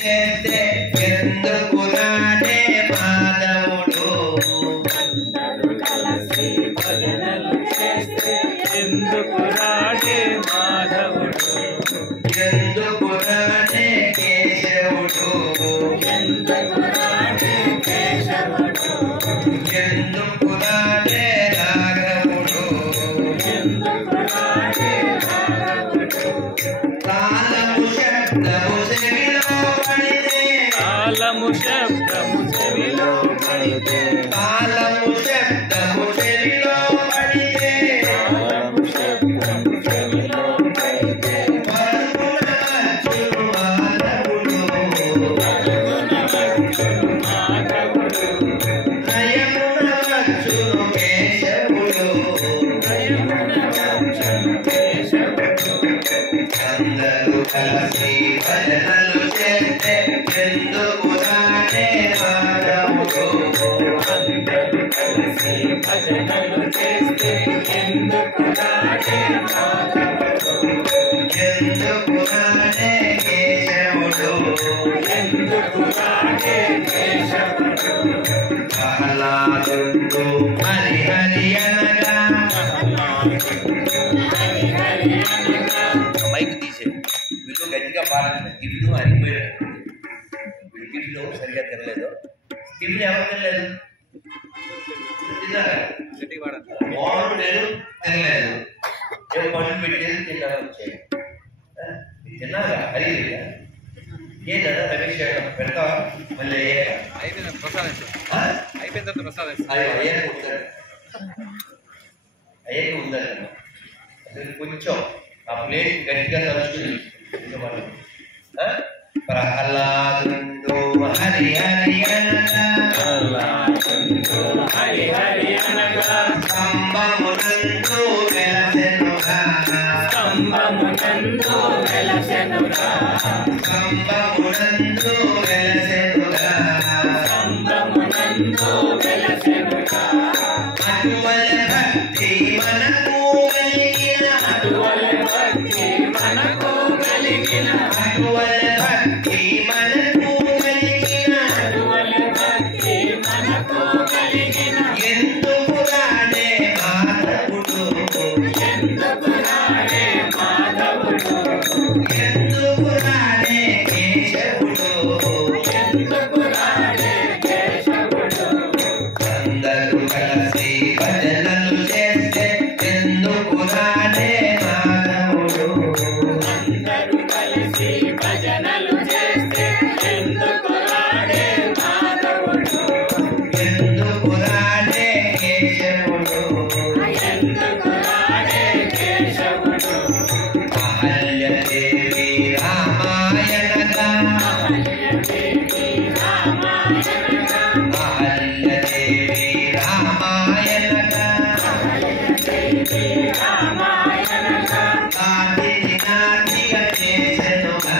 చేస్తే ఎందుకు రాడే మాధవుడు అందరూ కలిసి భజనలు చేస్తే ఎందుకు రాడే మాధవుడు ఎందుకు రాడే కేశవుడు ఎందుకు రాడే కేశవుడు ఎందుకు రాడే రాఘవుడు ఎందుకు రాడే రాఘవుడు తాళము శబ్దము చెవిలో పడితే తాళము శబ్దము చెవిలో పడితే తాళము శబ్దము చెవిలో పడితే తాళము శబ్దము చెవిలో పడితే పరుగున వచ్చును మాధవుడు పరుగున వచ్చును మాధవుడు నయమున వచ్చును కేశవుడు నయమున వచ్చును కేశవుడు అందరూ కలిసి భజనలు చేస్తే ఎందుకు రాడే మాధవుడు అందరూ కలిసి భజనలు చేస్తే ఎందుకు రాడే మాధవుడు ఎందుకు రాడే కేశవుడు ఎందుకు రాడే కేశవుడు ప్రహ్లాదుడు హరి హరి అనగా మైక్ తీసే వీళ్ళు గట్టిగా పాడాలి గిఫ్ట్ అరిగిపోయాడు వీళ్ళు గిఫ్ట్లో సరిగ్గా తినలేదు గిఫ్ట్ ఎవరు తినలేదు తిన్నారా మోహన్ లేదు తినలేదు ఏమో పళ్ళు పెట్టేది తిన్నారా వచ్చాయి తిన్నారా అరిగిదా ఏంటన్నా రమేష్ పెడతావా మళ్ళీ అయిపోయింది ప్రసాదం అయిపోయిన తర్వాత ప్రసాదం అయ్యాక ఉంటారు అయ్యాక ఉందండి అసలు కొంచెం ఆ ప్లేట్ గట్టిగా తలుచుకుని ప్రహ్లాదుడు హరి హరి అనగా హరి హరి అనగా స్తంభమునందు వెలసెనుగా స్తంభమునందు వెలసెనుగా స్తంభమునందు వెలసెనుగా స్తంభమునందు వెలసెనుగా అటువల భక్తి మనకు కలిగిన అటువల భక్తి మనకు కలిగిన అటువల భక్తి మనకు కలిగిన అటువల భక్తి మనకు కలిగిన ఎందుకు రాడే మాధవుడు ఎందుకు రాడే మాధవుడు ఎందుకు రాడే కేశవుడు ఎందుకు రాడే కేశవుడు అందరూ కలిసి భజనలు చేస్తే ఎందుకు రాడే మాధవుడు అందరూ కలిసి భజనలు చేస్తే ఎందుకు రాడే మాధవుడు ఎందుకు రాడే కేశవుడు ఎందుకు రాడే కేశవుడు అహల్యదేవి రామాయణగా అహల్యదేవి రామాయణగా అహల్యదేవి రామాయణగా అహల్యదేవి రామాయణగా కాదిని నాటిగా చేసెనుగా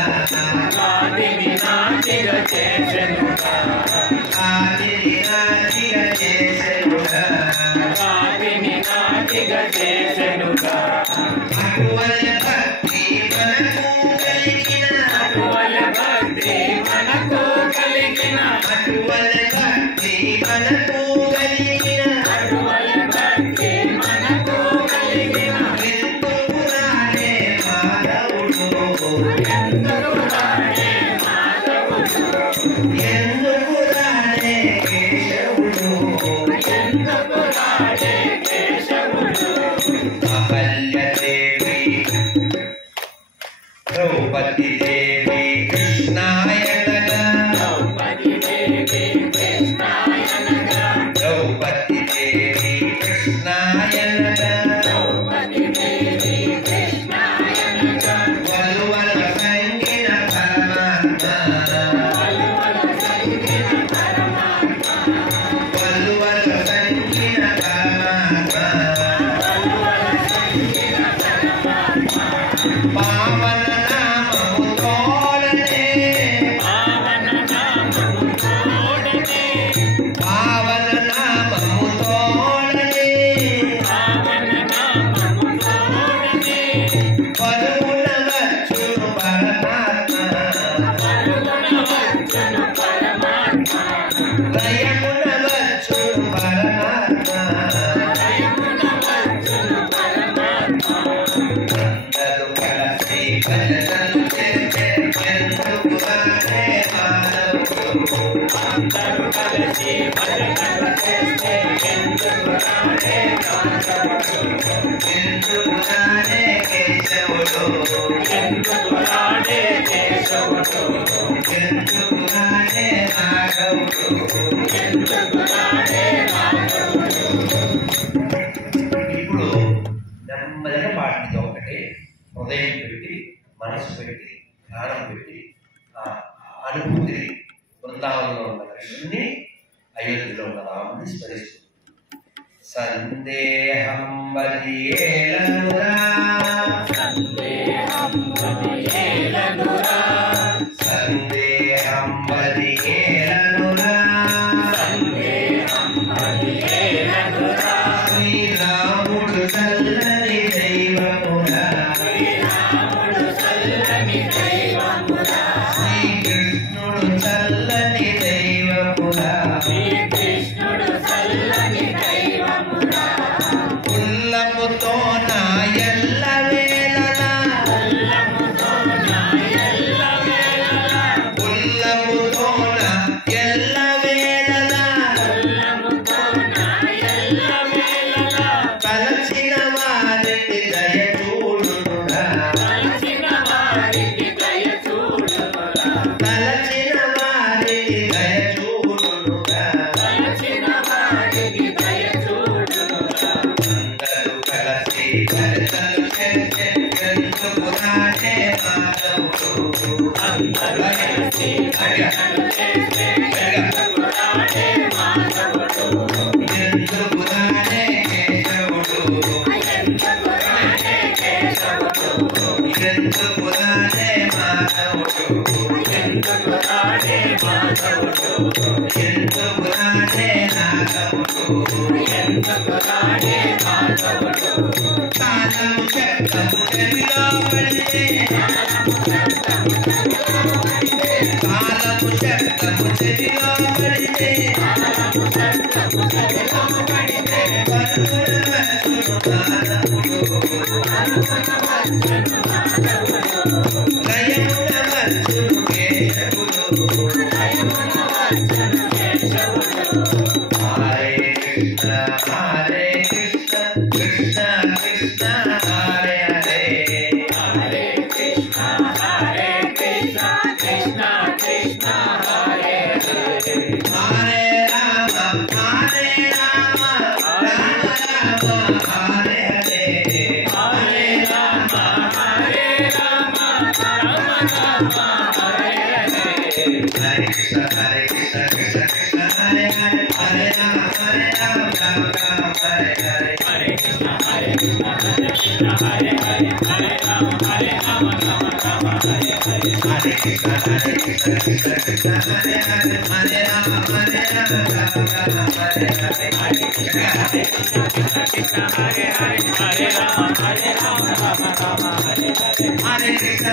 కాదిని నాటిగా చేసెనుగా కాదిని నాటిగా చేసెనుగా కాదిని నాటిగా చేసెనుగా అటువల భక్తి మనకు కలిగిన అటువల భక్తి మనకు కలిగిన అటువల భక్తి మనకు కలిగిన అటువల భక్తి మనకు కలిగిన ఎందుకు రాడే మాధవుడు ఎందుకు రాడే మాధవుడు ఎందుకు రాడే కేశవుడు ఎందుకు రాడే కేశవుడు అహల్యదేవి ద్రౌపది దేవి కృష్ణాయనగా ద్రౌపది దేవి కృష్ణాయనగా ద్రౌపది దేవి కృష్ణాయనగా ద్రౌపది దేవి కృష్ణాయనగా వలువల సంగిన పరమాత్మ వలువల సంగిన పరమాత్మ వలువల సంగిన పరమాత్మ వలువల సంగిన పరమాత్మ పావన నామము తోడనే పావన నామము తోడనే పావన నామము తోడనే పావన నామము తోడనే పరుగున వచ్చును పరమాత్మ పరుగున నెమ్మదిగా పాటింది ఒకటి హృదయం పెట్టి మనసు పెట్టి ప్రాణం పెట్టి ఆ అనుభూతిని బృందావనంలో ఉన్న కృష్ణుని అయోధ్యలో ఉన్న రాముని స్మరిస్తుంది. సందేహం వదియేలనురా సందేహం వదియేలనురా సందేహం వదియేలనురా సందేహం వదియేలనురా శ్రీరాముడు చల్లని దైవమురా శ్రీరాముడు చల్లని దైవమురా శ్రీకృష్ణుడు చల్లని దైవమురా శ్రీకృష్ణుడు చల్లని దైవమురా ఉల్లముతో నా ఎల్ల వేళలా ఉల్లముతో నా ఎల్ల వేళలా ఉల్లముతో నా ఎల్ల వేళలా ఉల్లముతో నా ఎల్ల వేళలా కలచిన వారికి దయ చూడునురా కలచిన వారికి దయ చూడునురా కలచిన వారికి దయ చూడునురా కలచిన వారికి దయ చూడునురా అందరూ కలిసి భరతను చెంచెందుకు నాటే మాధవుడు అందరూ కలిసి భరతను చెంచెందుకు నాటే మాధవుడు ఎందుకు నాటే కేశవుడు ఎందుకు నాటే కేశవుడు ఎందుకు నాటే మాధవుడు ఎందుకు నాటే మాధవుడు ఎందుకు నాటే నాగవుడు ఎందుకు నాటే మాధవుడు కాలము చక్రము చెవిలో పడితే కాలము చక్రము చెవిలో పడితే కాలము చక్రము చెవిలో పడితే పరుగుల వచ్చును మాధవుడు లయమున వచ్చును కేశవుడు లయమున వచ్చును కేశవుడు హరే కృష్ణ కృష్ణ కృష్ణ హరే హరే హరే కృష్ణ కృష్ణ కృష్ణ హరే హరే హరే రామ రామ రామ హరే హరే హరే రామ రామ రామ హరే హరే హరే కృష్ణ కృష్ణ కృష్ణ హరే హరే హరే రామ రామ రామ హరే హరే హరే కృష్ణ కృష్ణ హరే హరే హరే రామ రామ రామ హరే హరే హరే కృష్ణ కృష్ణ కృష్ణ హరే హరే హరే రామ రామ హరే హరే హరే కృష్ణ కృష్ణ హరే హరే హరే రామ రామ రామ హరే హరే హరే కృష్ణ